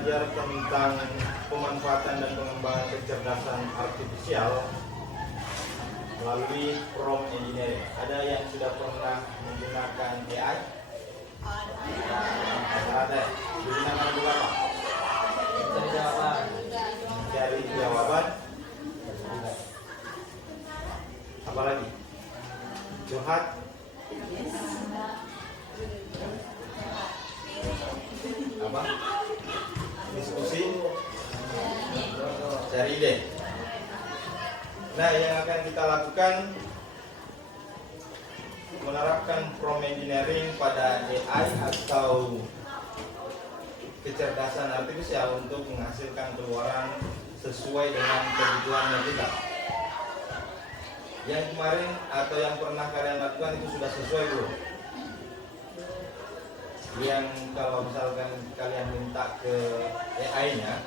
belajar tentang pemanfaatan dan pengembangan kecerdasan artifisial melalui prompt engineering. Ada yang sudah pernah menggunakan AI? Ada. Digunakan untuk apa? Mencari jawaban. Mencari jawaban. Apa lagi? Curhat. Apa? Diskusi. Cari ide. Nah, yang akan kita lakukan menerapkan prompt engineering pada AI atau kecerdasan artifisial untuk menghasilkan keluaran sesuai dengan kebutuhannya kita. Yang kemarin atau yang pernah kalian lakukan itu sudah sesuai belum? Yang kalau misalkan kalian minta ke AI-nya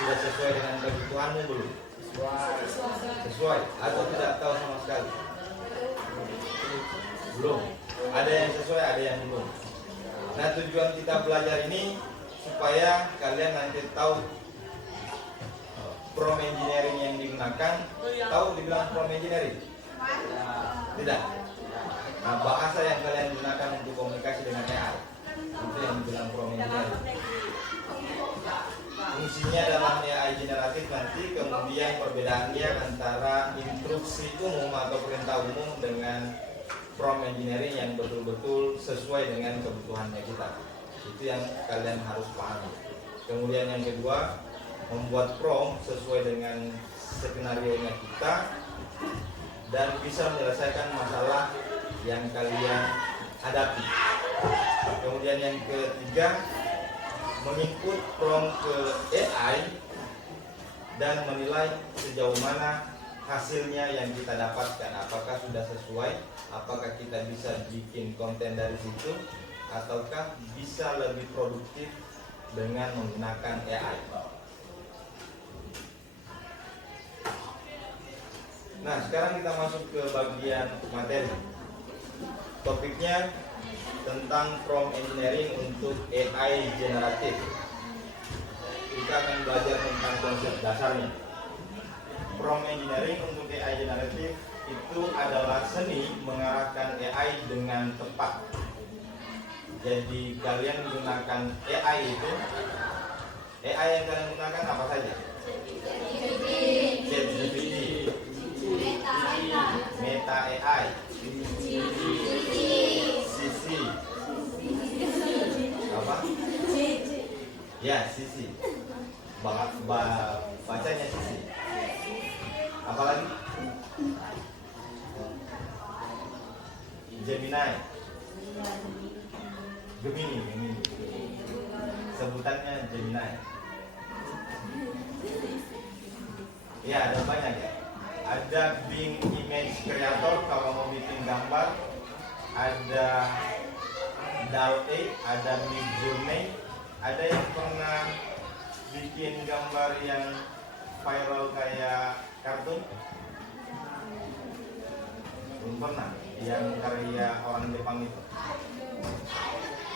sudah sesuai dengan kebutuhanmu belum? Sesuai atau tidak tahu sama sekali? Belum. Ada yang sesuai, ada yang belum. Nah, tujuan kita belajar ini supaya kalian nanti tahu prompt engineering yang digunakan. Tahu dibilang prompt engineering? Tidak. Nah, bahasa yang kalian gunakan untuk komunikasi dengan AI itu yang dibilang prompt engineering. Fungsinya dalam AI generatif nanti, kemudian perbedaannya antara instruksi umum atau perintah umum dengan prompt engineering yang betul-betul sesuai dengan kebutuhannya kita. Itu yang kalian harus pahami. Kemudian yang kedua, membuat prompt sesuai dengan skenario-nya kita dan bisa menyelesaikan masalah yang kalian hadapi. Kemudian yang ketiga, menginput prompt ke AI dan menilai sejauh mana hasilnya yang kita dapatkan, apakah sudah sesuai, apakah kita bisa bikin konten dari situ, ataukah bisa lebih produktif dengan menggunakan AI. Nah, sekarang kita masuk ke bagian materi. Topiknya tentang prompt engineering untuk AI generatif. Kita akan belajar tentang konsep dasarnya. Prompt engineering untuk AI generatif itu adalah seni mengarahkan AI dengan tepat. Jadi kalian menggunakan AI itu, AI yang kalian gunakan apa saja? ChatGPT, Meta AI, Sisi, apa? Ya, Sisi. Bacanya Sisi. Apalagi? Gemini. Gemini. Sebutannya Gemini. Ya, ada banyak ya. Ada Bing Image Creator kalau mau bikin gambar. Ada DALL-E, ada Midjourney. Ada yang pernah bikin gambar yang viral kayak kartun? Belum pernah. Yang karya orang Jepang itu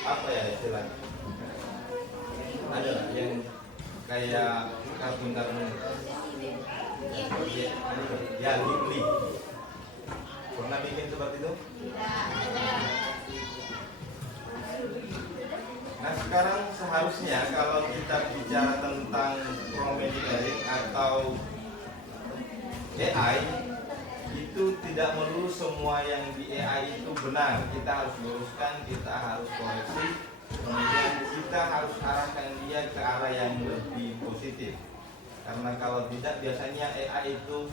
apa ya istilahnya? Ada yang kayak kartun-kartun ya, Ghibli. Pernah bikin seperti itu? Nah, sekarang seharusnya kalau kita bicara tentang prompt engineering atau AI, itu tidak melulu semua yang di AI itu benar. Kita harus luruskan, kita harus koreksi, kemudian kita harus arahkan dia ke arah yang lebih positif. Karena kalau tidak, biasanya AI itu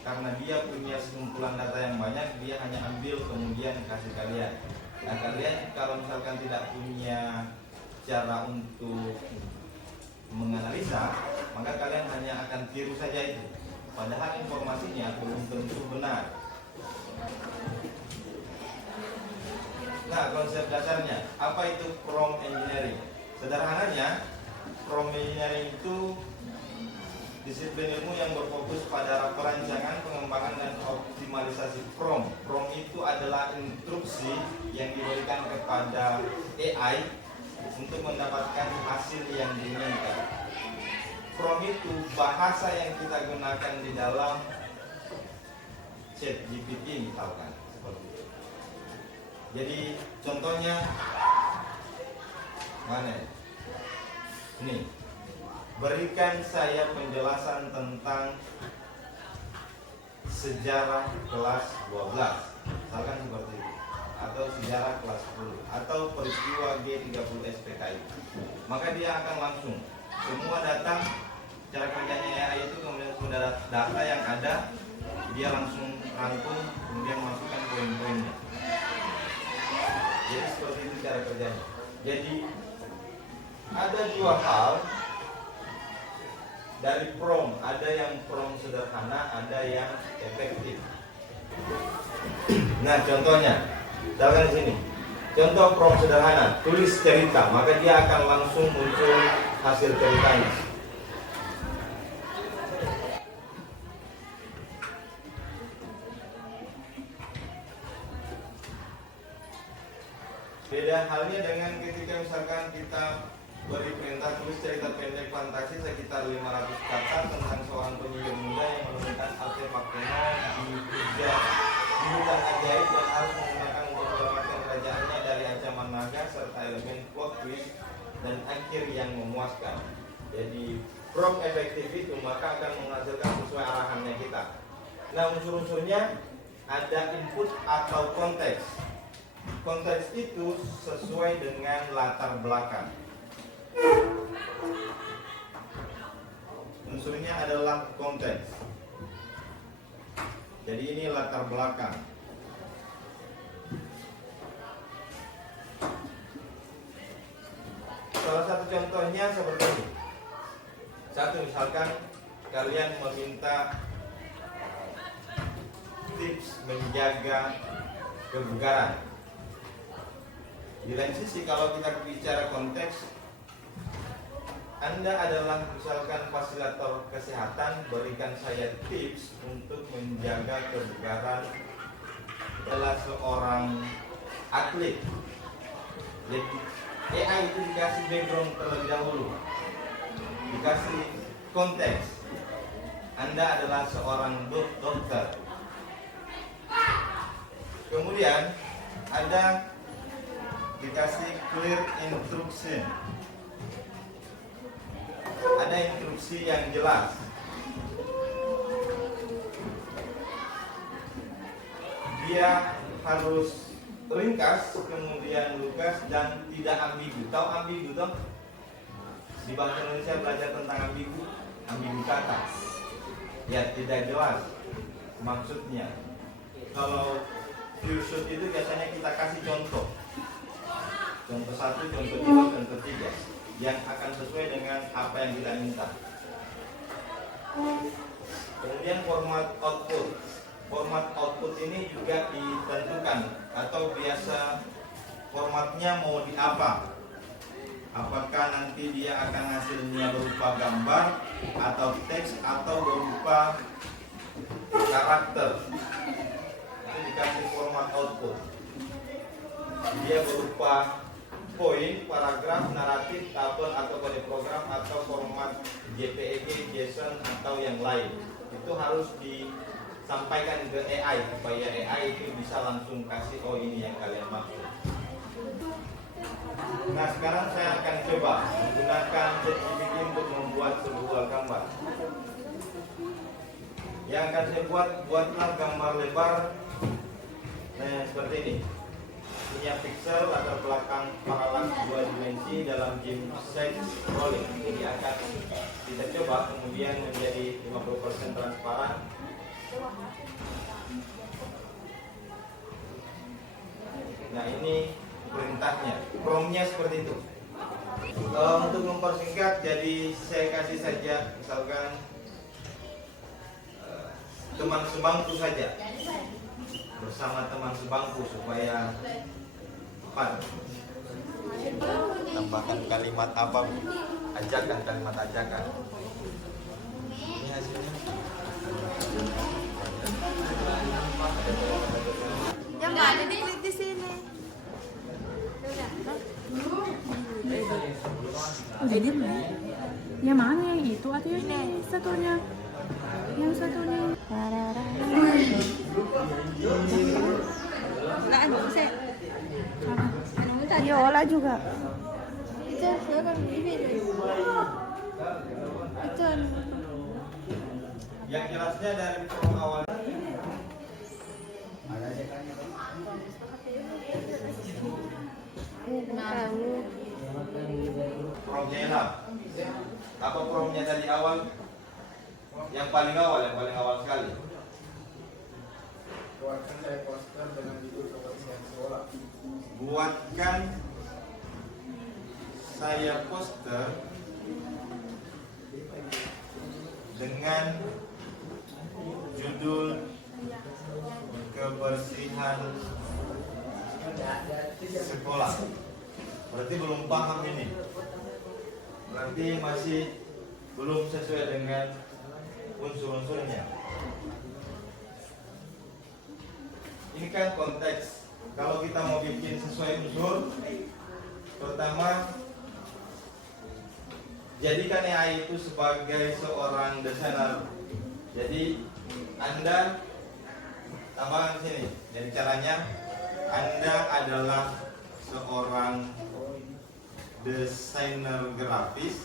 karena dia punya sekumpulan data yang banyak, dia hanya ambil kemudian kasih kalian. Nah, kalian kalau misalkan tidak punya cara untuk menganalisa, maka kalian hanya akan tiru saja itu. Padahal informasinya belum tentu benar. Nah, konsep dasarnya, apa itu prompt engineering? Sederhananya, prompt engineering itu disiplin ilmu yang berfokus pada perancangan, pengembangan, dan optimalisasi prompt. Prompt itu adalah instruksi yang diberikan kepada AI untuk mendapatkan hasil yang diinginkan. Prompt itu bahasa yang kita gunakan di dalam ChatGPT misalkan seperti itu. Jadi contohnya mana? Ini, berikan saya penjelasan tentang sejarah kelas 12, misalkan seperti itu, atau sejarah kelas 10, atau peristiwa G30 SPKI. Maka dia akan langsung semua data. Cara kerjanya AI itu kemudian semua data yang ada dia langsung rangkum, kemudian masukkan poin-poinnya. Jadi seperti itu cara kerjanya. Jadi ada dua hal dari prompt, ada yang prompt sederhana, ada yang efektif. Nah contohnya, misalkan di sini, contoh prompt sederhana, tulis cerita, maka dia akan langsung muncul hasil ceritanya. Beda halnya dengan ketika misalkan kita beri perintah tulis cerita pendek fantasi sekitar 500 kata tentang seorang penyihir muda yang menemukan artefak kuno di hutan ajaib dan harus menggunakan untuk menyelamatkan kerajaannya dari ancaman naga serta elemen plot twist dan akhir yang memuaskan. Jadi prompt efektif itu maka akan menghasilkan sesuai arahannya kita. Nah unsur-unsurnya ada input atau konteks. Konteks itu sesuai dengan latar belakang. Unsurnya adalah konteks. Jadi ini latar belakang. Salah satu contohnya seperti ini. Satu, misalkan kalian meminta tips menjaga kebugaran. Di lain sisi kalau kita bicara konteks, Anda adalah misalkan fasilitator kesehatan, berikan saya tips untuk menjaga kebugaran adalah seorang atlet. Jadi AI itu dikasih background terlebih dahulu, dikasih konteks. Anda adalah seorang dokter. Kemudian ada dikasih clear instruction, ada instruksi yang jelas. Dia harus ringkas, kemudian lugas dan tidak ambigu. Tahu ambigu toh? Di bahasa Indonesia belajar tentang ambigu, ambigu kata. Ya tidak jelas maksudnya. Kalau filsuf itu biasanya kita kasih contoh. Contoh 1, contoh 2, contoh 3 yang akan sesuai dengan apa yang kita minta. Kemudian format output. Format output ini juga ditentukan atau biasa formatnya mau di apa. Apakah nanti dia akan hasilnya berupa gambar atau teks atau berupa karakter. Itu dikasih format output. Dia berupa poin, paragraf, naratif, tabel atau kode program atau format JPEG, JSON atau yang lain. Itu harus disampaikan ke AI supaya AI itu bisa langsung kasih oh ini yang kalian maksud. Nah sekarang saya akan coba menggunakan ChatGPT untuk membuat sebuah gambar. Yang akan saya buatlah gambar lebar seperti ini. Punya pixel latar belakang paralaks 2 dimensi dalam game side scrolling. Jadi akan kita coba kemudian menjadi 50% transparan. Nah ini perintahnya, promptnya seperti itu. Untuk mempersingkat, jadi saya kasih saja misalkan teman sebangku saja, bersama teman sebangku supaya cepat. Tambahkan kalimat apa? Ajakan, kalimat ajakan. Ini hasilnya. Yang nggak ada di sini. edit nih. Yang mana yang itu atau yang satunya? Yang satunya. Nggak ada sih. Iya, olah juga. Itu saya kan ini. Itu Yang jelasnya dari prom awal. Promnya enak. Apa promnya dari awal? Yang paling awal sekali. Buatkan saya poster dengan judul kebersihan sekolah. Buatkan saya poster dengan judul kebersihan sekolah. Berarti belum paham ini. Berarti masih belum sesuai dengan unsur-unsurnya. Ini kan konteks. Kalau kita mau bikin sesuai unsur, pertama jadikan AI itu sebagai seorang desainer. Jadi Anda tambahkan sini. Jadi caranya Anda adalah seorang desainer grafis.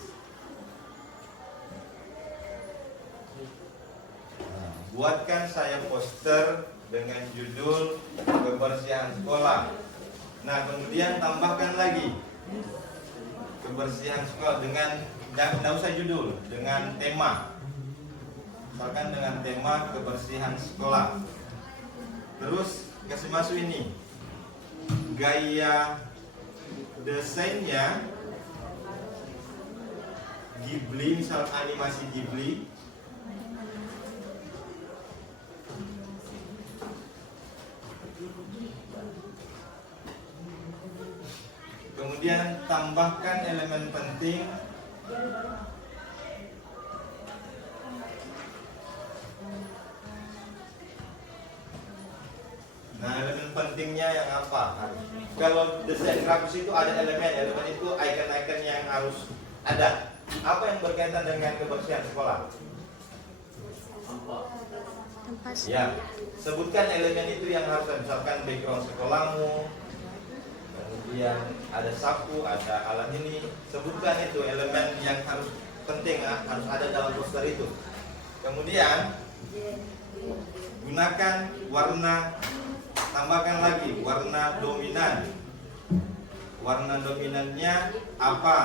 Buatkan saya poster dengan judul kebersihan sekolah. Nah, kemudian tambahkan lagi kebersihan sekolah dengan tidak usah judul, dengan tema. Misalkan dengan tema kebersihan sekolah. Terus kasih masuk ini. Gaya desainnya Ghibli, misal animasi Ghibli. Kemudian tambahkan elemen penting Nah, elemen pentingnya yang apa? Kalau desain grafis itu ada elemen itu icon-icon yang harus ada. Apa yang berkaitan dengan kebersihan sekolah? Ya, sebutkan elemen itu yang harus ada. Misalkan background sekolahmu, kemudian ada sapu, ada alat ini. Sebutkan itu elemen yang harus penting, harus ada dalam poster itu. Kemudian gunakan warna, tambahkan lagi warna dominan. Warna dominannya apa?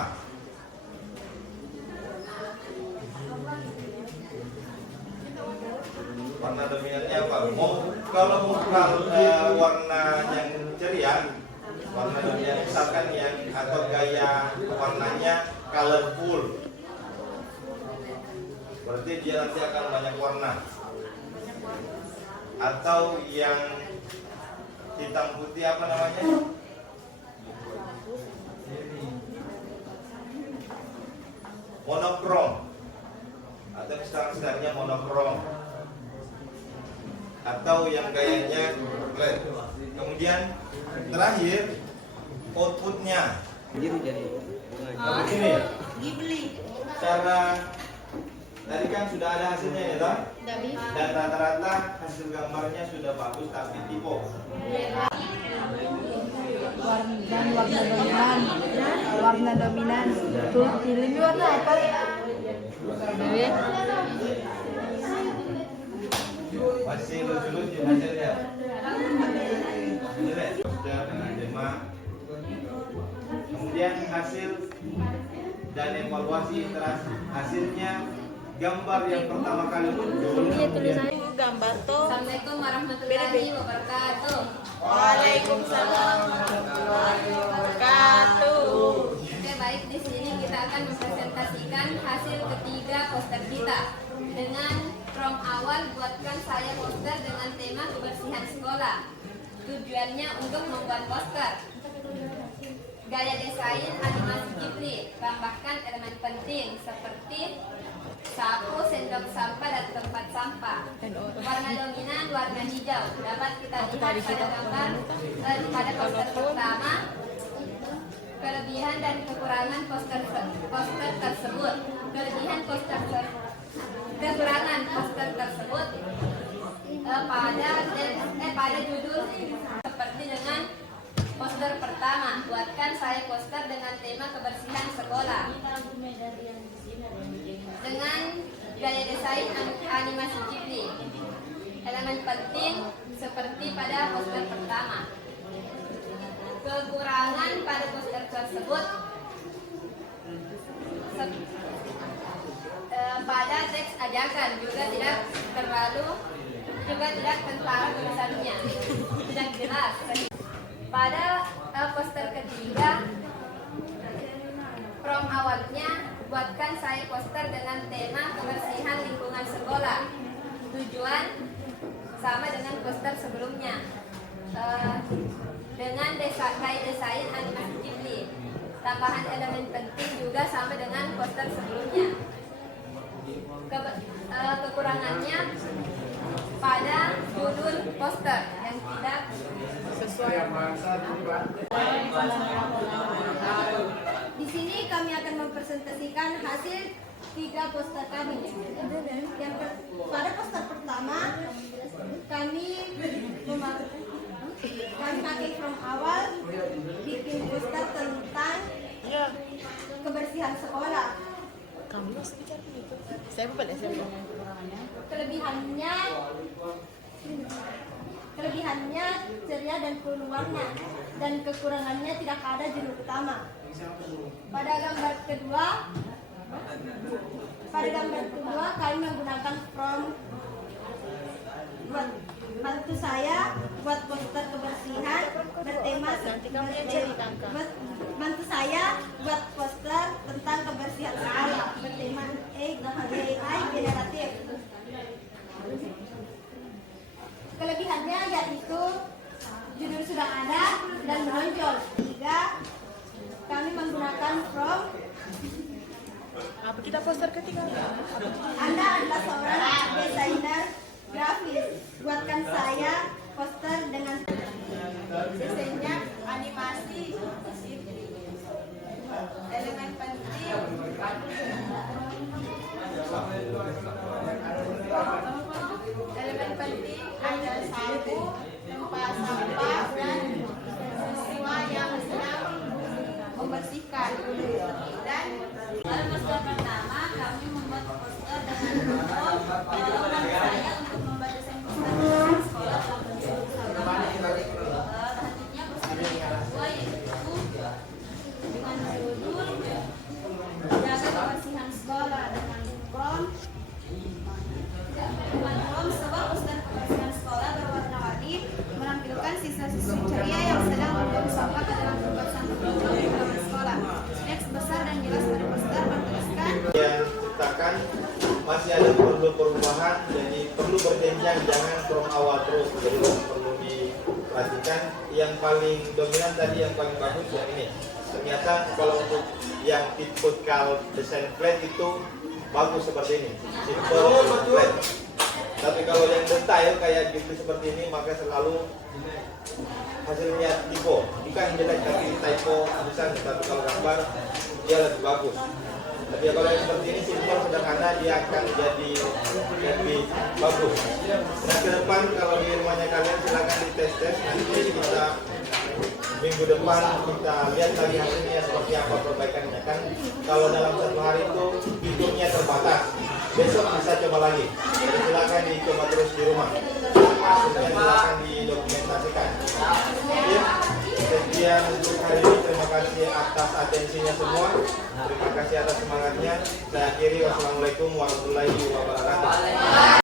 Warna dominannya apa? Kalau warna yang ceria, warna dominan misalkan yang atau gaya warnanya colorful. Berarti dia nanti akan banyak warna. Atau yang hitam putih apa namanya? Monokrom. Atau misalnya monokrom. Atau yang gayanya flat. Kemudian terakhir outputnya. Begini. Cara tadi kan sudah ada hasilnya ya, toh? Dan rata-rata hasil gambarnya sudah bagus tapi typo. Warna dominan. Tuh, pilih ini warna apa? Masih lucu-lucu hasilnya. Jelek. Sudah dengan tema. Kemudian hasil dan evaluasi iterasi. Hasilnya gambar yang pertama kali muncul. gambar tuh. Assalamualaikum warahmatullahi wabarakatuh. Waalaikumsalam warahmatullahi wabarakatuh. Oke, baik, di sini kita akan mempresentasikan hasil ketiga poster kita. Dengan prompt awal, buatkan saya poster dengan tema kebersihan sekolah. Tujuannya untuk membuat poster. Gaya desain animasi Ghibli, tambahkan elemen penting seperti sapu, sendok sampah, dan tempat sampah. Warna dominan warna hijau. Dapat kita lihat pada gambar pada poster pertama. kelebihan dan kekurangan poster tersebut. Kekurangan poster tersebut pada judul seperti dengan poster pertama, buatkan saya poster dengan tema kebersihan sekolah dengan gaya desain animasi Ghibli. Elemen penting seperti pada poster pertama. Kekurangan pada poster tersebut pada teks ajakan juga tidak tentara tulisannya tidak jelas. Pada poster ketiga, prom awalnya, buatkan saya poster dengan tema kebersihan lingkungan sekolah. Tujuan sama dengan poster sebelumnya, dengan gaya desain animasi Ghibli. Tambahan elemen penting juga sama dengan poster sebelumnya. Kekurangannya pada judul poster yang tidak sesuai. Di sini kami akan mempresentasikan hasil 3 poster kami. Pada poster pertama kami pakai from awal bikin poster tentang kebersihan sekolah. Kelebihannya ceria dan peluangnya, dan kekurangannya tidak ada judul utama. Pada gambar kedua kami menggunakan from bantu saya buat poster kebersihan bertema bantu saya buat poster tentang kebersihan sekolah bertema AI generatif. Kelebihannya yaitu judul sudah ada dan menonjol. 3, kami menggunakan from. Apa kita poster ketiga? Anda adalah seorang desainer grafis. Buatkan saya poster dengan desainnya animasi elemen penting ada sapu, tempat sampah, dan siswa yang sedang membersihkan. Dan pada poster pertama kami membuat poster dengan dorongan saya untuk membuat desain poster sekolah dalam bentuk sama. Selanjutnya poster yang kedua yaitu dengan judul jaga kebersihan sekolah dengan prom. Sebuah poster kebersihan sekolah berwarna-warni menampilkan siswa-siswi ceria yang sedang membuang sampah ke dalam tempat sampah di halaman sekolah. Teks besar dan jelas pada poster bertuliskan yang ciptakan masih ada perlu perubahan, jadi perlu berjenjang, jangan from awal terus. Jadi perlu diperhatikan. Yang paling dominan tadi, yang paling bagus yang ini. Ternyata kalau untuk yang typical desain flat itu bagus seperti ini, simple flat. Tapi kalau yang detail kayak gitu seperti ini, maka selalu hasilnya typo. Bukan jelek tapi typo tulisan, tapi kalau gambar dia lebih bagus. Tapi kalau yang seperti ini simple sederhana, dia akan jadi lebih bagus. Dan ke depan kalau di rumahnya kalian silakan dites-tes, nanti kita minggu depan kita lihat lagi hasilnya seperti apa perbaikannya. Kan kalau dalam 1 hari itu fiturnya terbatas, besok bisa coba lagi. Jadi silakan dicoba terus di rumah, hasilnya silakan didokumentasikan. Oke, sekian untuk hari ini. Terima kasih atas atensinya semua, terima kasih atas semangatnya. Saya akhiri, wassalamualaikum warahmatullahi wabarakatuh.